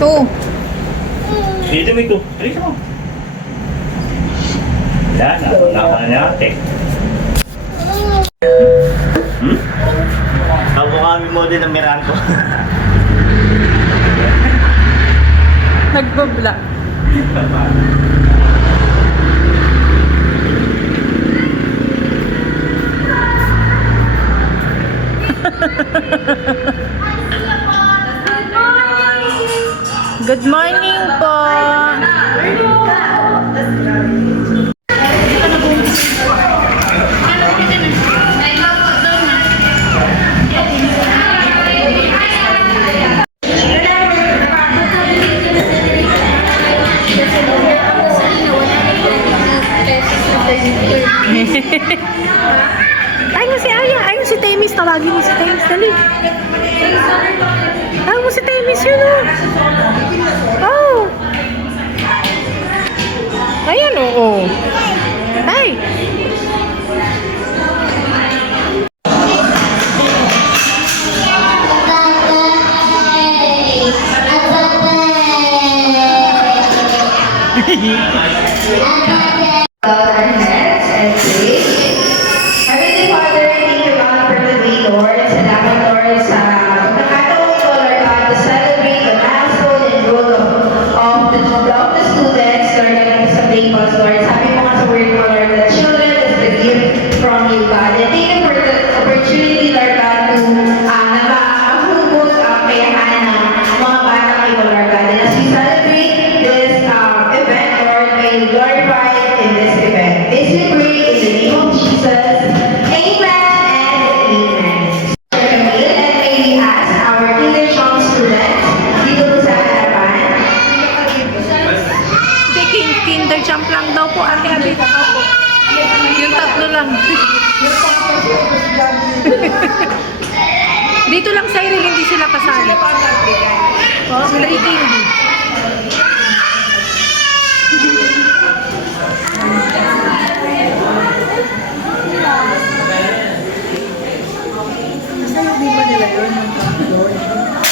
Ito. Dito mo ito. Dito mo. Yan, naka niya ate. Ako kami model ng Miranco. Nagbablog. Good morning po. Tayo mo si Aya. Ayun si Temis. Tawagin mo si Temis. Dali. Tawag mo si Temis yun oh. Ayan oo. Ay. Our heads and pray. Heavenly Father, thank you God for today, Lord. Salamat, Lord, sa pagkakataon ito, Lord God, to celebrate the milestone and growth of the students, Lord, and sa Naples, Lord. Sabi mo nga sa word mo, Lord, that children is the gift from you, God. And thank you for the opportunity, Lord God, to nabahubog ang kayahan ng mga bata kayo, Lord God. And as we celebrate this event, Lord, may you glorify in this event. This we pray in the name of Jesus. Amen and amen. And may we ask our Kindergarten students dito po sa harapan. Hindi, kinder jump lang daw po, ate Abby. Yung tatlo lang. Dito lang sa Irene, hindi sila kasali. Pre-candy.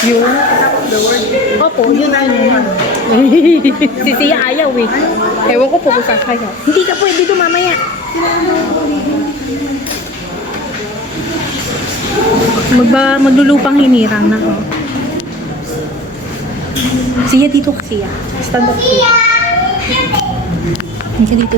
Yun? Opo, yun ang yun. Si Sia ayaw eh. Ewan ko po kung sasayaw. Hindi ka pwede dumamaya. Maglulupang hinirang na. Oh. Sia dito ka, Sia. Stand up. Sia. Dito.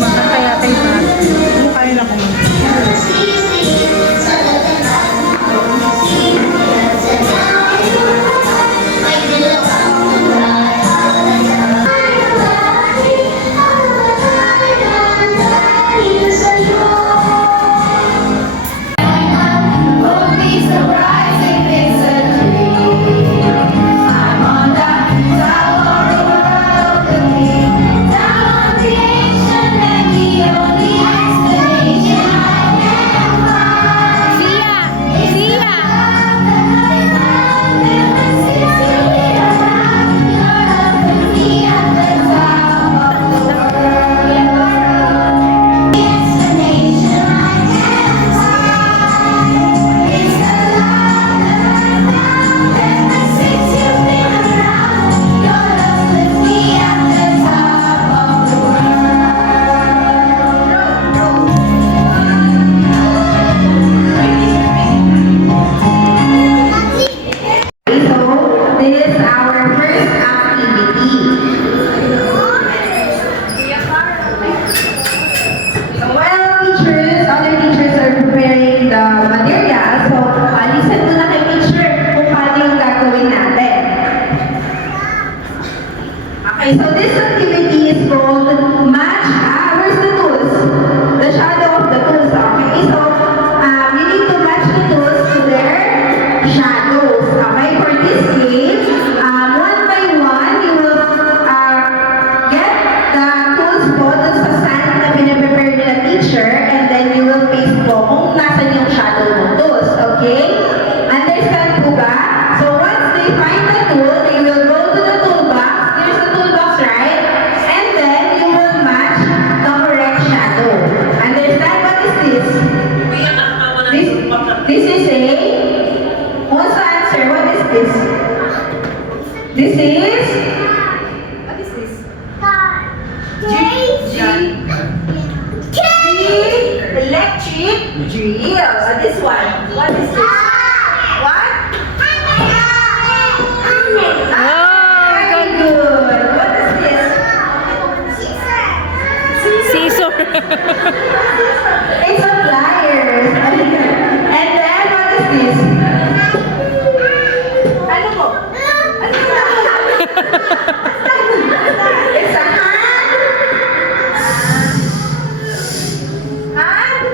Makakaya tayo ba? Kaya na kung Okay, so this activity is called match. Where's the tools? The shadow of the tools. Okay, so you need to match the tools to their shadows. Okay, for this game, one by one, you will get the tools po dun sa stand na pinaprepare nila teacher, and then you will paste po kung nasan yung shadow ng tools. Okay? Understand po ba? So once they find the tool, they will go to the this? This is? What is this? Electric drill. This one. What is this? What? Very good. What is this? Scissor. It's a pliers. And then what is this? Ano po? Ano po? It's a hand. Hand?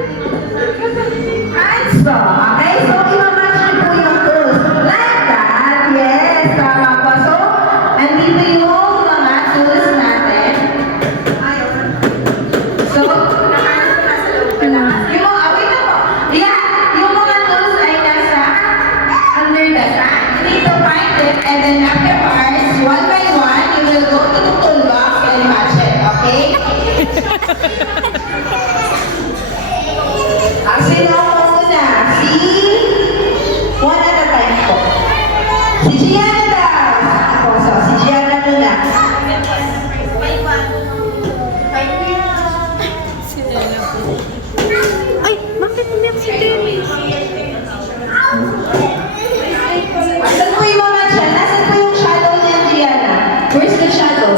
Handsaw. Okay, so imamatch niyo po yung tools. Like that. Yes, tama po. So, andito yung mga tools natin. So, yung mga, wait na po. Yeah, yung mga tools ay nasa under the stand. You need to find it and then afterwards, one by one, you will go to the toolbox and match it, okay? Ang sino po muna? One at a time po. Si Gianna daw. Ako, so, si Gianna muna. Ay, bakit umiyak si Dennis? Saan po yung mga dyan? Nasaan po yung shadow niya, Gianna? Where's the shadow?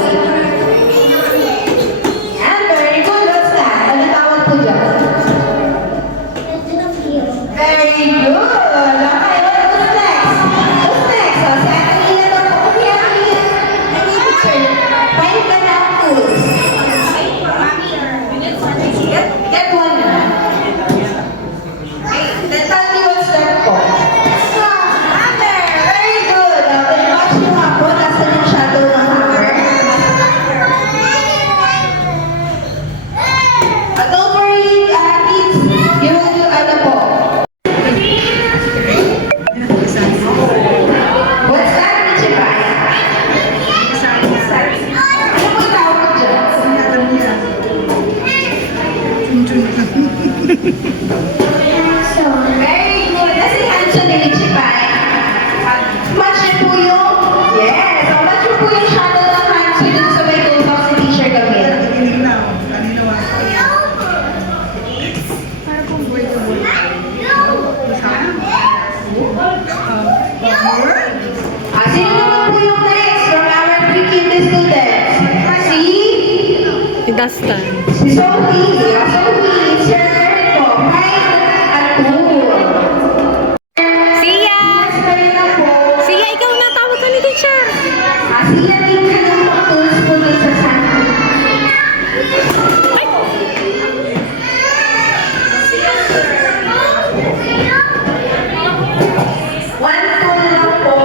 Yan, very good. What's that? Ano tawag po dyan? Very good. Okay, what's next? What's next? So, si Angelina daw po. Okay, Angelina. Let me picture. Find the now tools. Get one na. Okay, then tell me what's that po. Hammer! Very good. Then watch mo nga po. Nasaan yung shadow ng hammer? Don't worry, kids. You will do ano po. What's that, Richie Pai? Ano po yung tawag ko dyan? So, very good. Nasa yung answer ni Richie Pai. Match niyo po yung... Yes! So, match niyo po yung shadow ng hands dun sa may toolbox ni Teacher Camille. Sino naman po yung next from our pre-kinder students? Si Dustin. Si Sophie. Sophie, it's your turn po. Find a tool. Sia! Next kayo na po. Sia, ikaw na. Tawag ka ni teacher. Siya din ka ng mga tools po dun sa sample. One tool lang po.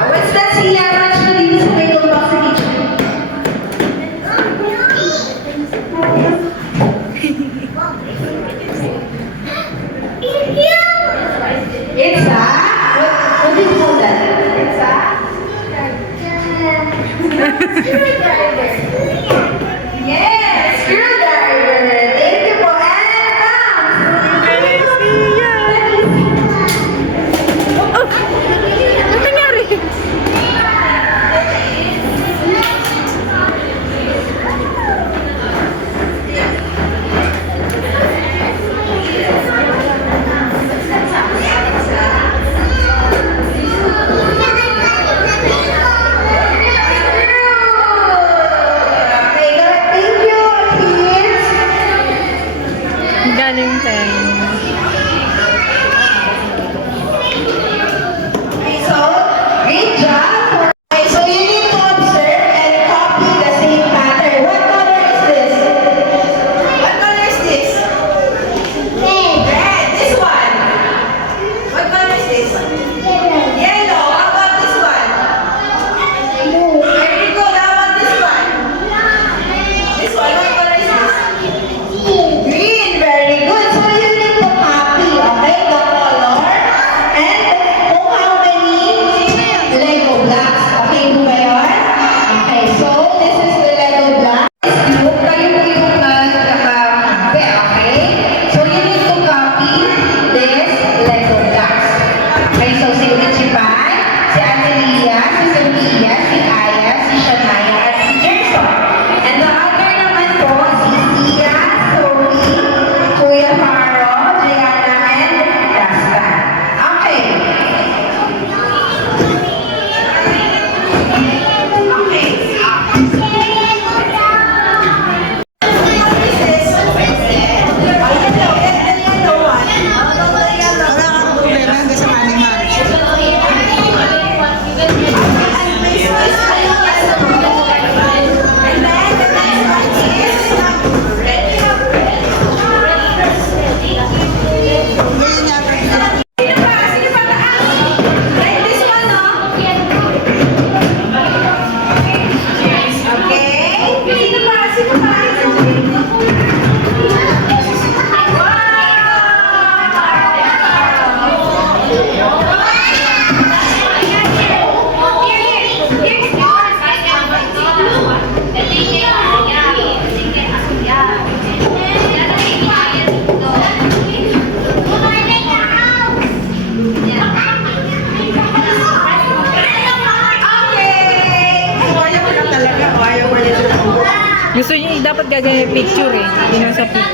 What's that, Sia? Match mo dito sa may toolbox sa kitchen. It's a... talaga yung picture eh. Yun ang sa picture.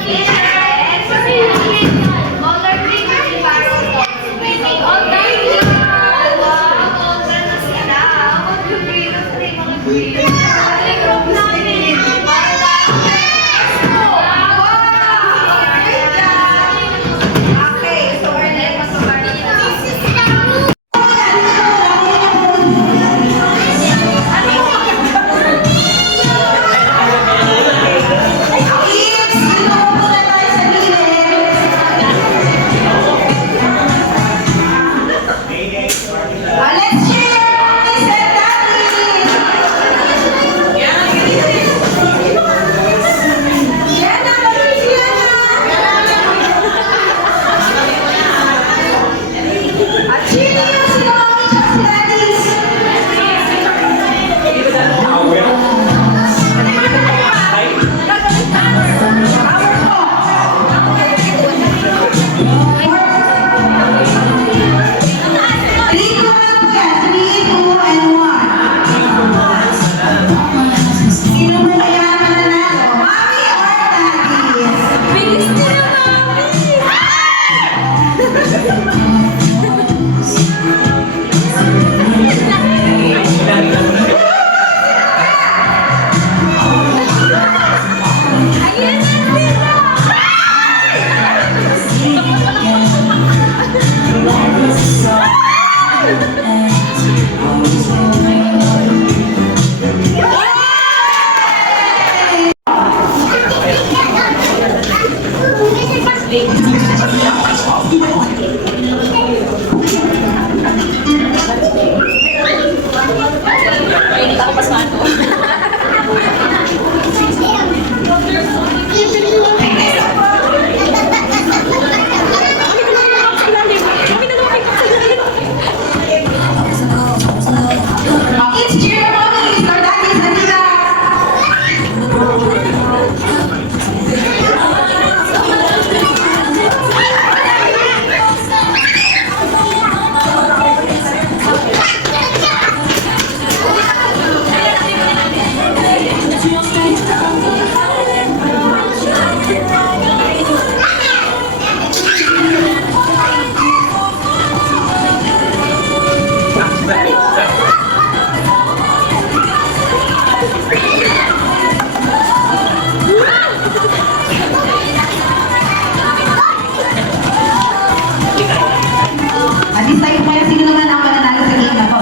Let's cheer mommies and daddies! Sienna, mommy, Sienna! At cheer niyo sila mommies at daddies! Three, two, and one. Sino mo kaya ang mananalo? Mommy or daddy? Bilis nila, Kids, cheer your mommies or daddies, Anita! Alis tayo kaya sino naman ang mananalo sa game na to?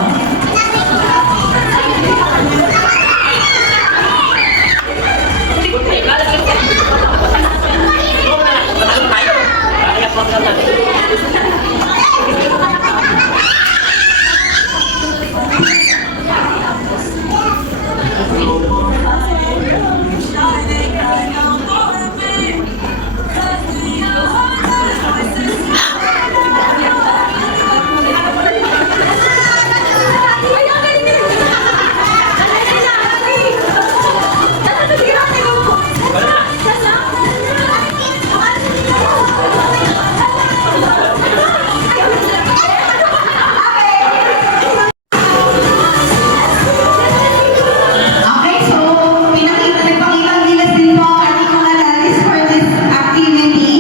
Okay, so nagpakitang gilas din po ang ating mga daddies for this activity.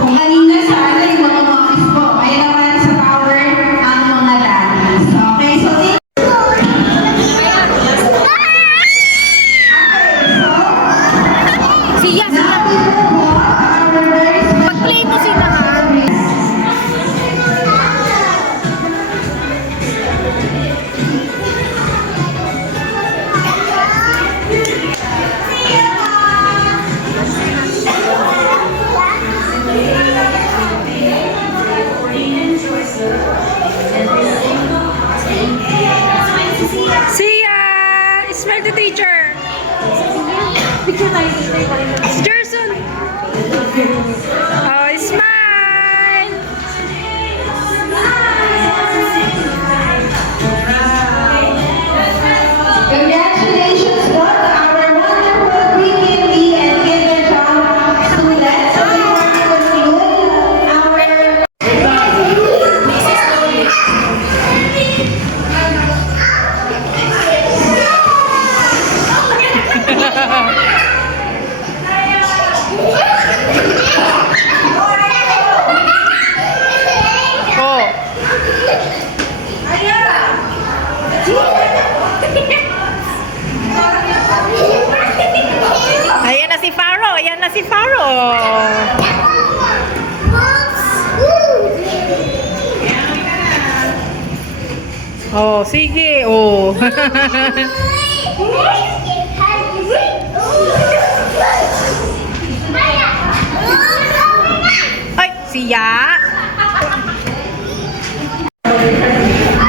Kung kanina sana yung mga mommies po, ngayon naman sa tower ang mga daddies. Okay, so Siya, siya. Pag-play mo sila ha. Siya! Smell the teacher! Picture tayo dito. Jerson! Oh, smile! congratulations po to our wonderful pre-kindy and kindergarten students. So before we conclude our si Faro. Oh, sige. Oh. Ay, siya.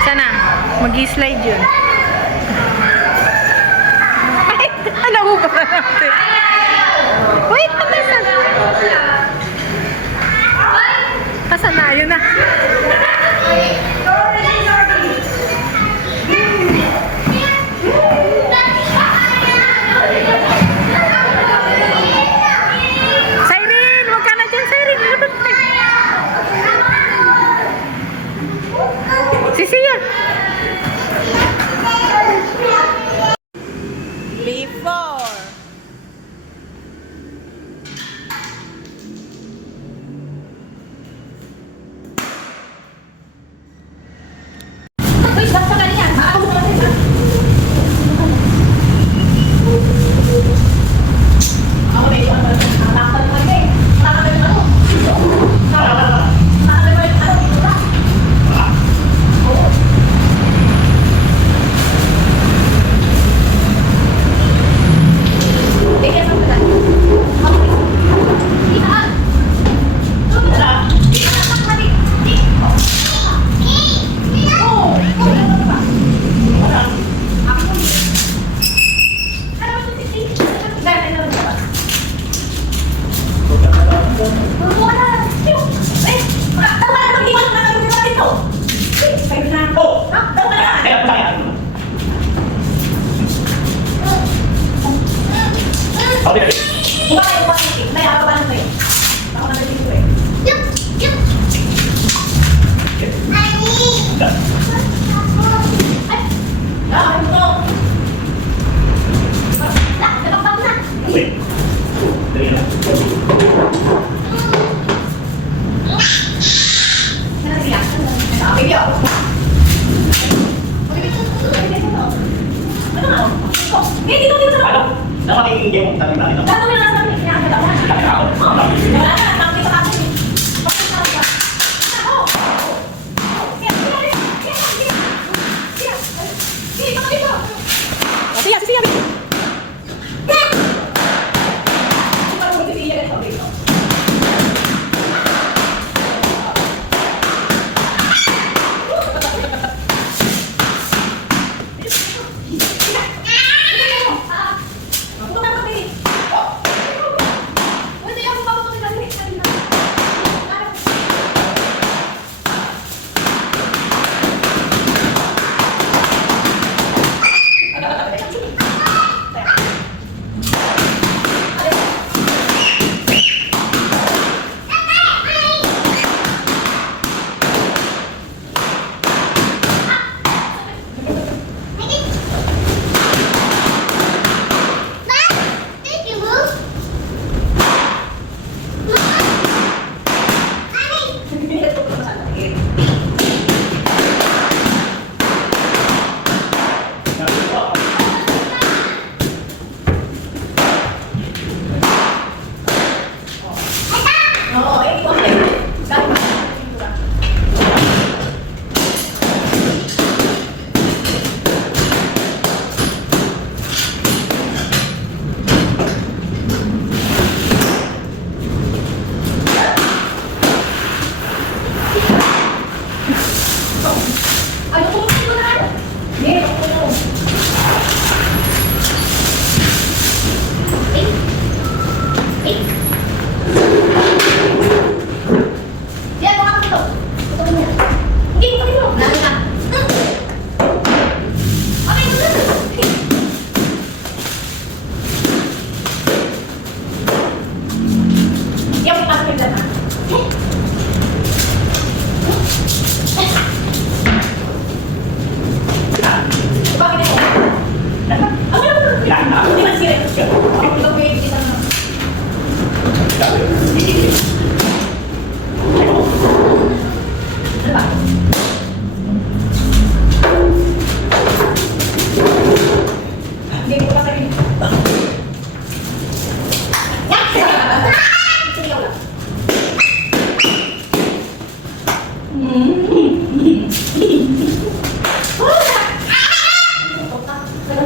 Sana, mag-slide yun. Ay, alam mo ba natin? Wait, nasan? Asan na? Yun na. Siren, wag ka na dyan, Siren. Si Sia. Before.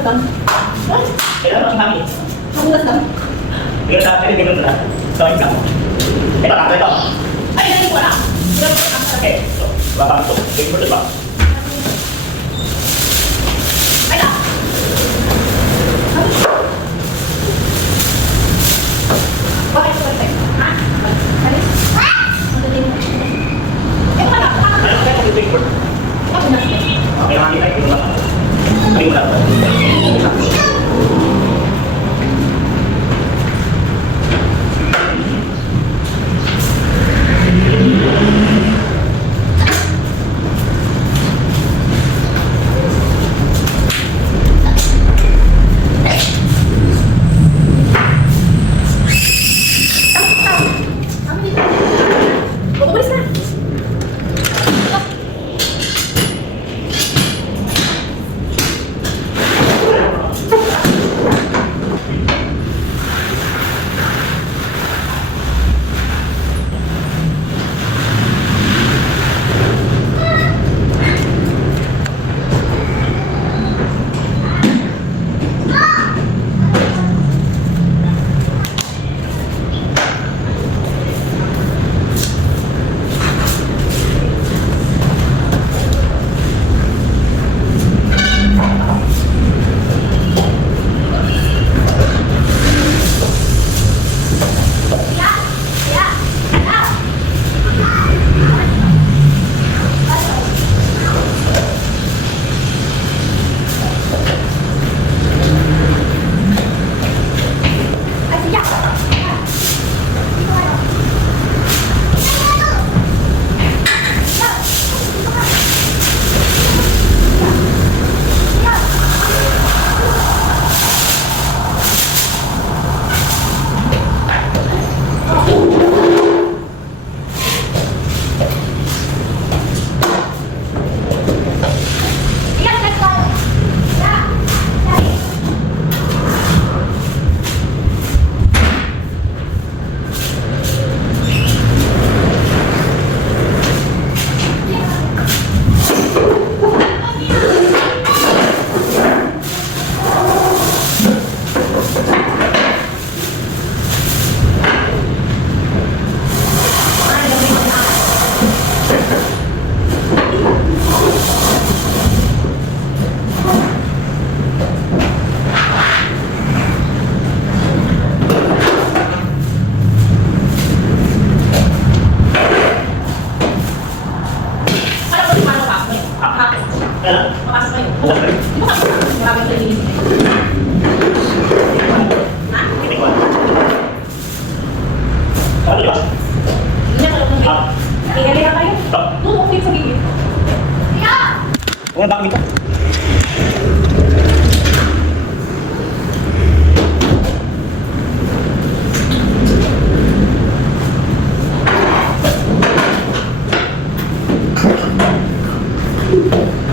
lang. Kailan ang kami? Nakulas lang. Tingnan sa akin, tingnan na. Tawin ka mo. Ito, ako ito. Ay, nandito ko na. Okay, so, baba ito. Tingnan mo ito ba? Ay, na. Bakit ito? Ha? Ano? Ano din mo? Eh, wala. Ano kaya kung ito Ako na. Okay, makikita ito ba? Tingnan mo na ito. Umalis na. Papasok kayo. Maraming training. Ha? Hindi ko. Ano ba? Hindi na kalong kayo. Ihalera kayo. Doon, okay sa gilid. Ano ba kami ito? Thank you.